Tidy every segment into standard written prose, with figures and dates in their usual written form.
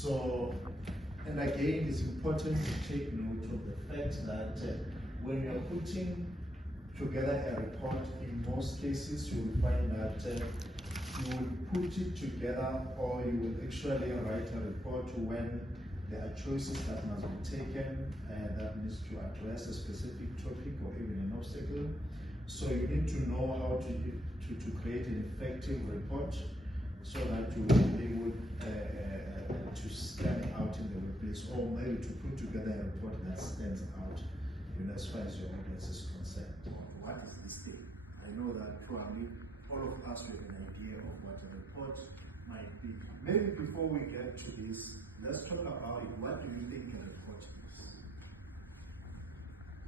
So, and again, it's important to take note of the fact that when you're putting together a report, in most cases you will find that you will put it together, or you will actually write a report when there are choices that must be taken that needs to address a specific topic or even an obstacle. So you need to know how to create an effective report so that you will be able to stand out in the workplace, or maybe to put together a report that stands out, as far as your audience is concerned. What is this thing? I know that probably all of us have an idea of what a report might be. Maybe before we get to this, let's talk about it. What do you think a report is?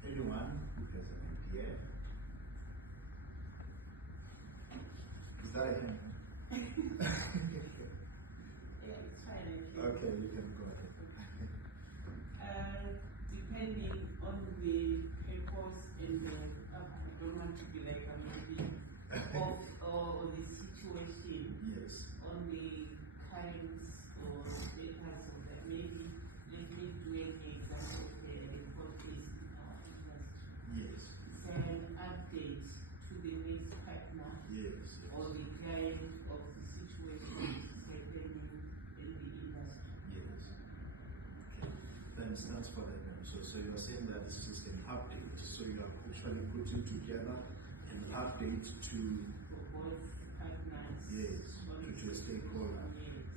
Anyone who has an idea? Is that a hint? Yeah, it's fine. Okay, you can go ahead. Depending on the purpose and the, I don't want to be like a movie of or the situation. Yes. On the kinds or status of that. Maybe let me do an example of the report is in our industry. Yes. It's an update to the next partner. Yes. Or the client of the situation happening in the industry. Yes. Okay. Then stands for that. So you're saying that this is an update. So you are actually putting together an update to both partners. yes, to a stakeholder.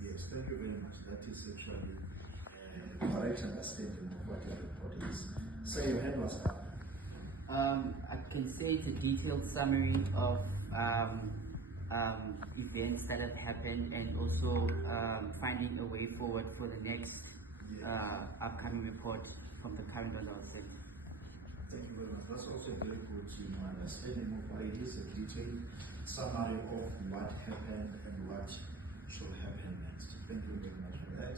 Yes, thank you very much. That is actually a correct understanding of what a report is. Say your hand was up. I can say it's a detailed summary of events that have happened, and also finding a way forward for the next upcoming report from the current analysis. Thank you very much. That's also very good understanding of why it is a detailed summary of what happened and what should happen next. Thank you very much for that.